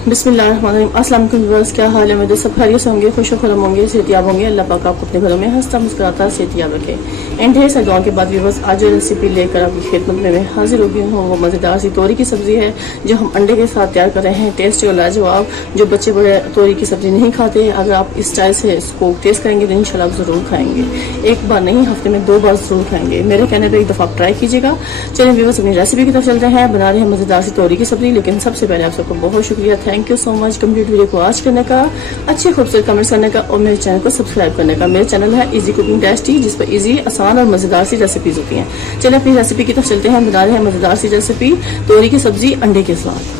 बिस्मिल्लाहिर्रहमानिर्रहीम। अस्सलाम वालेकुम व्यूअर्स, क्या हाल है मेरे? सब खैरियत से होंगे, खुशखुश होंगे, सेहतियाब होंगे। अल्लाह पाक आपको अपने घरों में हंसता मुस्कुराता सेहतियाब रखे। एंड ढेर सारे दुआ के बाद व्यूअर्स, आज जो रेसिपी लेकर आपकी खिदमत में मैं हाजिर हो गई हूँ वो मज़ेदार सी तोरी की सब्ज़ी है जो हम अंडे के साथ तैयार कर रहे हैं। टेस्ट और लाजवाब। जो बच्चे बड़े तोरी की सब्ज़ी नहीं खाते, अगर आप इस स्टाइल से इसको टेस्ट करेंगे तो इंशाल्लाह आप ज़रूर खाएंगे। एक बार नहीं, हफ्ते में 2 बार ज़रूर खाएंगे। मेरे कहने पर एक दफ़ा आप ट्राई कीजिएगा। चलिए व्यूअर्स, अपनी रेसिपी की तरफ चलते हैं। बना रहे हैं मज़ेदार सी तोरी की सब्ज़ी। लेकिन सबसे पहले आप सबको बहुत शुक्रिया, thank you so much complete video को वॉच करने का, अच्छे खूबसूरत कमेंट्स करने का और मेरे चैनल को सब्सक्राइब करने का। मेरा चैनल है इजी कुकिंग टेस्टी, जिस पर इजी, आसान और मजेदार सी रेसिपीज होती हैं। चलिए अपनी रेसिपी की तरफ चलते हैं। बना रहे हैं मजेदार सी रेसिपी तोरी की सब्जी अंडे के साथ।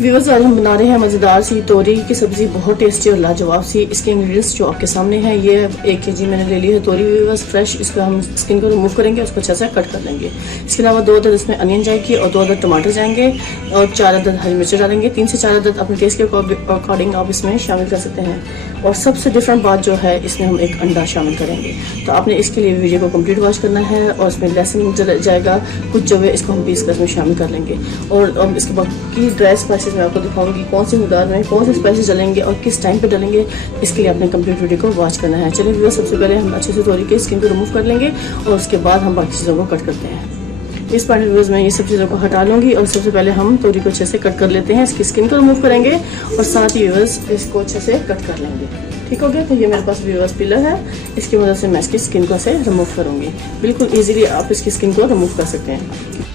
व्यूअर्स, आज हम बना रहे हैं मज़ेदार सी तोरी की सब्ज़ी, बहुत टेस्टी और लाजवाब सी। इसके इंग्रेडिएंट्स जो आपके सामने हैं, ये 1 kg मैंने ले ली है तोरी व्यूअर्स फ्रेश। इसको हम स्किन को रिमूव करेंगे, उसको अच्छा से कट कर लेंगे। इसके अलावा 2 अदद इसमें अनियन जाएगी और 2 अदद टमाटर जाएंगे और 4 अदद हरी मिर्च डालेंगे। 3 से 4 अदद अपने टेस्ट के अकॉर्डिंग आप इसमें शामिल कर सकते हैं। और सबसे डिफरेंट बात जो है, इसमें हम एक अंडा शामिल करेंगे। तो आपने इसके लिए वीडियो को कंप्लीट वॉच करना है। और इसमें लहसुन जाएगा कुछ, जो है इसको हम पीस कर इसमें शामिल कर लेंगे। और इसके बाद की ड्राई स्पाइसेस मैं आपको दिखाऊंगी, कौन सी मकदार में कौन से स्पाइसेस डालेंगे और किस टाइम पे डालेंगे। इसके लिए आपने कंप्लीट वीडियो को वॉच करना है। चलिए व्यूअर्स, सबसे पहले हम अच्छे से तोरी के स्किन को रिमूव कर लेंगे और उसके बाद हम बाकी चीज़ों को कट करते हैं। इस पॉइंट व्यूअर्स में ये सब चीज़ों को हटा लूँगी और सबसे पहले हम तोरी को अच्छे से कट कर लेते हैं। इसकी स्किन को रिमूव करेंगे और साथ ही व्यूअर्स इसको अच्छे से कट कर लेंगे। ठीक हो गया? तो ये मेरे पास व्यूअर्स पिलर है, इसकी मदद से मैं इसकी स्किन को ऐसे रिमूव करूँगी। बिल्कुल ईजिली आप इसकी स्किन को रिमूव कर सकते हैं।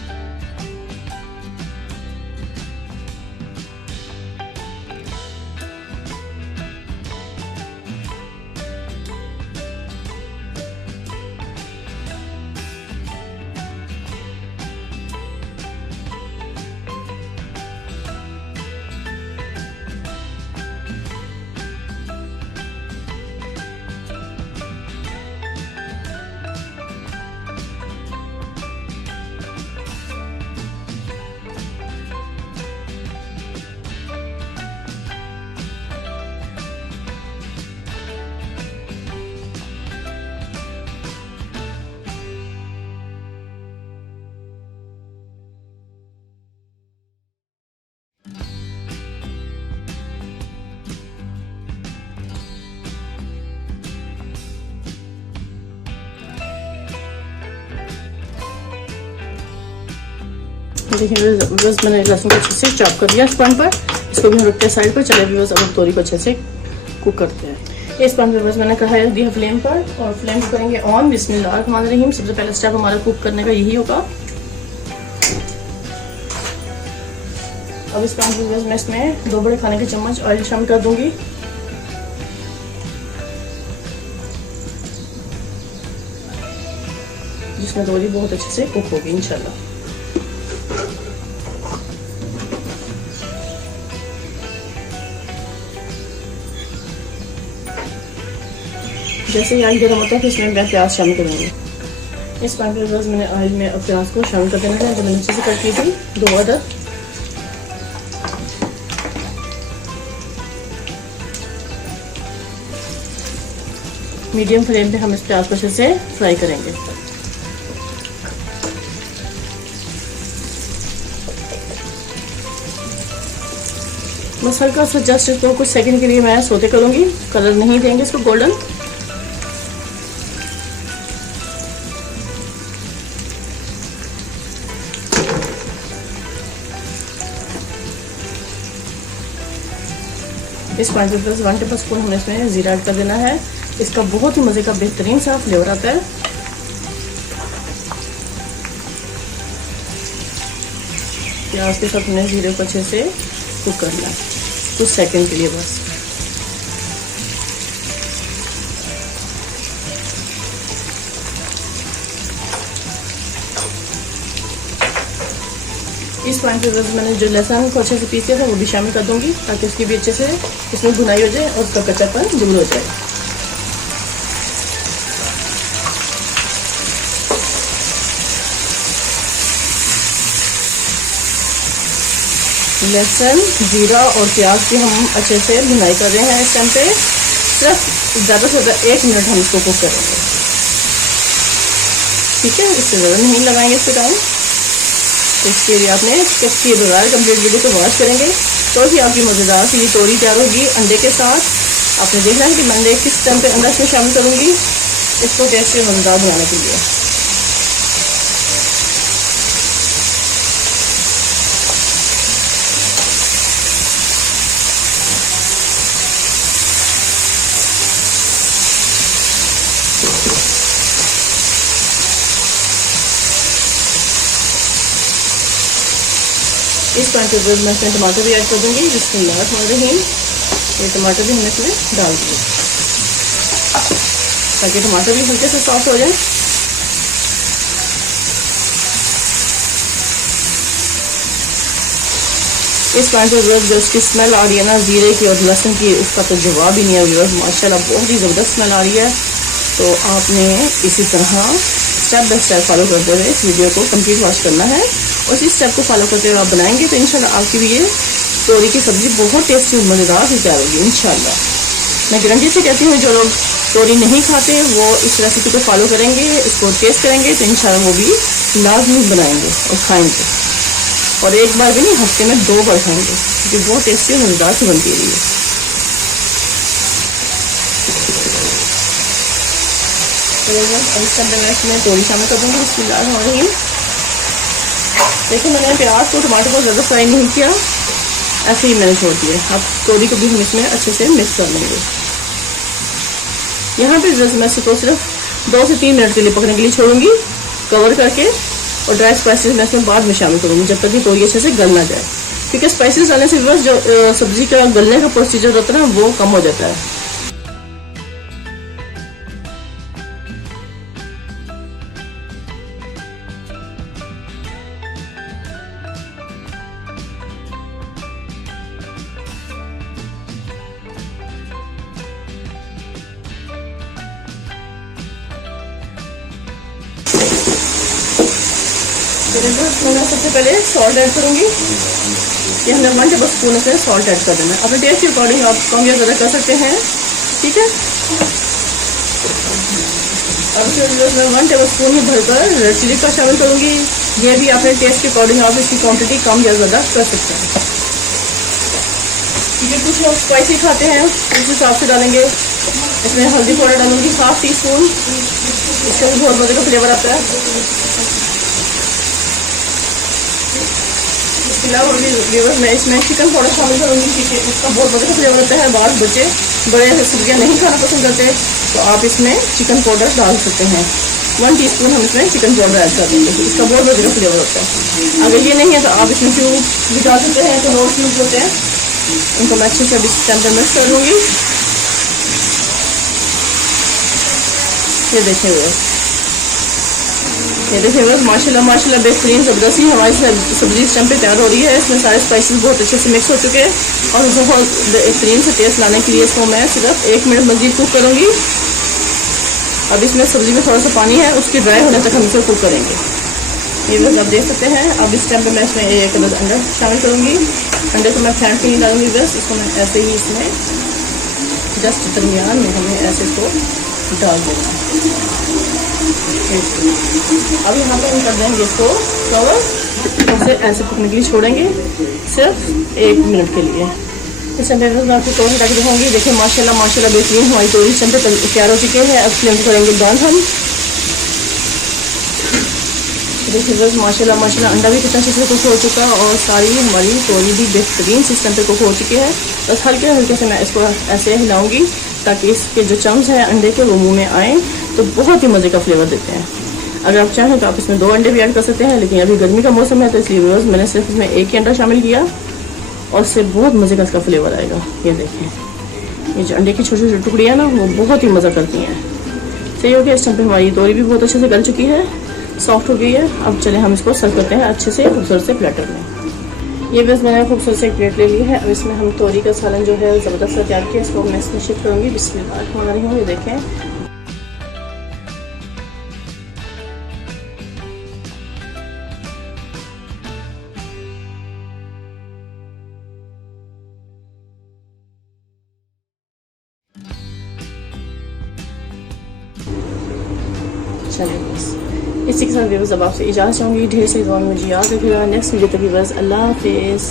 देखिए व्यूअर्स, मैंने लहसुन को अच्छे से चॉप कर दिया इस पैन पर। इसको भी हम रखते हैं साइड पर। चले व्यूअर्स, अब तोरी को अच्छे से कुक करते हैं। इस पैन पर मैंने कढ़ाई दिया फ्लेम पर और फ्लेम को करेंगे ऑन। बिस्मिल्लाहिर्रहमानिर्रहीम। सबसे पहला स्टेप हमारा कुक करने का यही होगा। अब इस पैन पर मैं इसमें 2 बड़े खाने के चम्मच ऑयल शामिल कर दूंगी। जिसमें तोरी बहुत अच्छे से कुक होगी इंशाल्लाह। जैसे ही ऑयल गर्म होता है तो इसमें मैं प्याज शामिल करूँगी। इस पैन के बाद मैंने ऑयल में अब प्याज को शामिल कर देना है, जो मैंने नीचे से कट की थी 2 अदद। मीडियम फ्लेम पे हम इस प्याज को अच्छे से फ्राई करेंगे। बस हल्का सा जस्ट इसको कुछ सेकंड के लिए मैं सोते करूँगी, कलर नहीं देंगे इसको गोल्डन। इस पॉइंट पे प्लस 1 टेबल स्पून हमें इसमें जीरा ऐड कर देना है। इसका बहुत ही मज़े का बेहतरीन सा फ्लेवर आता है। प्याज के साथ हमने जीरे को अच्छे से कुक करना है कुछ सेकंड के लिए बस। इस पॉइंट पे बस मैंने जो लहसुन को अच्छे से पीस किया था वो भी शामिल कर दूंगी, ताकि उसकी भी अच्छे से इसमें भुनाई हो जाए और उसका कच्चापन दूर हो जाए। लहसुन, जीरा और प्याज की हम अच्छे से भुनाई कर रहे हैं। इस टाइम पे सिर्फ ज़्यादा से ज़्यादा 1 मिनट हम इसको कुक करेंगे। ठीक है, इससे ज़्यादा नहीं लगाएंगे इसके टाइम। तो इसके लिए आपने स्किप किए बगैर कंप्लीट वीडियो को वॉच करेंगे तो ही आपकी मज़ेदार सी तोरी तैयार होगी अंडे के साथ। आपने देखना है कि मैं अंडे किस टाइम पे अंदर इसमें शामिल करूँगी इसको टेस्टी और मज़ेदार बनाने के लिए। इस पॉइंट पर मैं इसमें टमाटर भी ऐड कर दूँगी। बिस्मिल्लाहिर्रहमानिर्रहीम। ये टमाटर भी हमने इसमें डाल दिए ताकि टमाटर भी हल्के से सॉफ्ट हो जाए। इस पॉइंट पर जो उसकी स्मेल आ रही है ना जीरे की और लहसुन की, उसका तो जवाब ही नहीं है व्यूअर्स। माशाल्लाह बहुत ही ज़बरदस्त स्मेल आ रही है। तो आपने इसी तरह स्टेप बाय स्टेप फॉलो करते हुए इस वीडियो को कंप्लीट वॉच करना है। उसी स्टेप को फॉलो करते हुए आप बनाएंगे तो इंशाल्लाह आपकी भी ये तोरी की सब्ज़ी बहुत टेस्टी और मज़ेदार सी तैयार होगी इंशाल्लाह। मैं गारंटी से कहती हूँ जो लोग तोरी नहीं खाते वो इस रेसिपी को फॉलो करेंगे, इसको टेस्ट करेंगे तो इंशाल्लाह वो भी लाजमी बनाएंगे और खाएंगे। और एक बार भी नहीं, हफ्ते में 2 बार खाएंगे क्योंकि बहुत टेस्टी और मज़ेदार सी बनती है ये। तो इस टाइम मैं इसमें तोरी शामिल कर दूँगी। बिस्मिल्लाहिर्रहमानिर्रहीम। देखिए मैंने प्याज को टमाटर को ज़्यादा फ्राई नहीं किया, ऐसे ही मैंने छोड़ दिया। अब तोरी को भी हम इसमें अच्छे से मिक्स कर लेंगे। यहाँ पे मैं इसको सिर्फ 2 से 3 मिनट के लिए पकने के लिए छोड़ूंगी कवर करके, और ड्राई स्पाइसेस मैं इसमें बाद में शामिल करूँगी जब तक कि तोरी अच्छे से गल ना जाए, क्योंकि स्पाइसेस डालने से बस जो सब्जी का गलने का प्रोसीजर होता है ना वो कम हो जाता है। मैं सबसे पहले सॉल्ट ऐड करूँगी। ये हमने 1 टेबल स्पून से सॉल्ट ऐड कर देना है। अपने टेस्ट के अकॉर्डिंग आप कम या ज़्यादा कर सकते हैं, ठीक है। और फिर मैं 1 टेबल स्पून ही भरकर रेड चिली का शामिल करूँगी। ये भी अपने टेस्ट के अकॉर्डिंग आप इसकी क्वांटिटी कम या ज़्यादा कर सकते हैं, क्योंकि कुछ लोग स्पाइसी खाते हैं उस हिसाब से डालेंगे। इसमें हल्दी पाउडर डालूँगी 1/2 टीस्पून, इसका भी बहुत मज़े का फ्लेवर आता है। व्यूअर्स मैं इसमें चिकन पाउडर शामिल करूँगी क्योंकि उसका बहुत मज़े का फ्लेवर होता है। बाद बच्चे बड़े सब्जियाँ नहीं खाना पसंद करते तो आप इसमें चिकन पाउडर डाल सकते हैं। 1 टीस्पून हम इसमें चिकन पाउडर ऐड कर देंगे, इसका बहुत मज़े का फ्लेवर होता है। अगर ये नहीं है तो आप इसमें क्यूब भी डाल सकते हैं, तो नोट क्यूब होते हैं, उनको मैं अच्छे से अभी इस टाइम पर मिक्स कर लूँगी। ये देखिए बस माशाल्लाह बेहतरीन ज़बरदस्त ही हमारी सब्ज़ी इस टाइम पे तैयार हो रही है। इसमें सारे स्पाइसेस बहुत अच्छे से मिक्स हो चुके हैं और बहुत बेहतरीन से टेस्ट लाने के लिए इसको मैं सिर्फ 1 मिनट मज़ीद कुक करूँगी। अब इसमें सब्ज़ी में थोड़ा सा पानी है, उसकी ड्राई होने तक हम इसे कुक करेंगे। ये बस आप देख सकते हैं। अब इस टाइम पे मैं इसमें 1 अदद अंडा शामिल करूँगी। अंडे को मैं फेंट के नहीं डालूँगी, बस इसको मैं ऐसे ही इसमें जस्ट दरमियान में हमें ऐसे इसको डाल देना। अब यहाँ पर हम कर देंगे इसको कवर, उसे ऐसे पकने के लिए छोड़ेंगे सिर्फ 1 मिनट के लिए। इस टाइम पे मैं आपको तोरी ढक दिखाऊंगी। देखिए माशाल्लाह बेहतरीन हमारी तोरी इस टाइम पे तैयार हो चुकी है। अब फ्लेम को करेंगे डाउन हम। देखिए बस माशाल्लाह अंडा भी कितना अच्छे से कुक हो चुका है और सारी हमारी तोरी भी बेहतरीन से इस टाइम पे कुक हो चुकी है। बस हल्के से मैं इसको ऐसे हिलाऊंगी ताकि इसके जो चम्स हैं अंडे के वो मुँह में आएँ, तो बहुत ही मज़े का फ्लेवर देते हैं। अगर आप चाहें तो आप इसमें 2 अंडे भी ऐड कर सकते हैं, लेकिन अभी गर्मी का मौसम है तो इसलिए व्यूअर्स मैंने सिर्फ इसमें 1 ही अंडा शामिल किया और इससे बहुत मज़े का इसका फ्लेवर आएगा। ये देखें, ये जो अंडे की छोटी छोटी टुकड़ियाँ ना वो बहुत ही मज़ा करती हैं। सही हो गया। इस टाइम पे हमारी तोरी भी बहुत अच्छे से गल चुकी है, सॉफ्ट हो गई है। अब चले हम इसको सर्व करते हैं अच्छे से खूबसूरत से प्लेटर में। ये बस मैंने खूबसूरत से एक प्लेट ले ली है। अब इसमें हम तोरी का सालन जो है ज़बरदस्त सा तैयार किया, इसको मैं इसमें शिफ्ट करूँगी। बिस्मिल्लाह। ये देखें चलें बस इसी के साथ व्यूअर्स अब आपसे इजाज़त चाहूँगी। ढेर सारी दुआ में मुझे याद रखिएगा। नेक्स्ट वीडियो तक व्यूअर्स अल्लाह हाफिज़।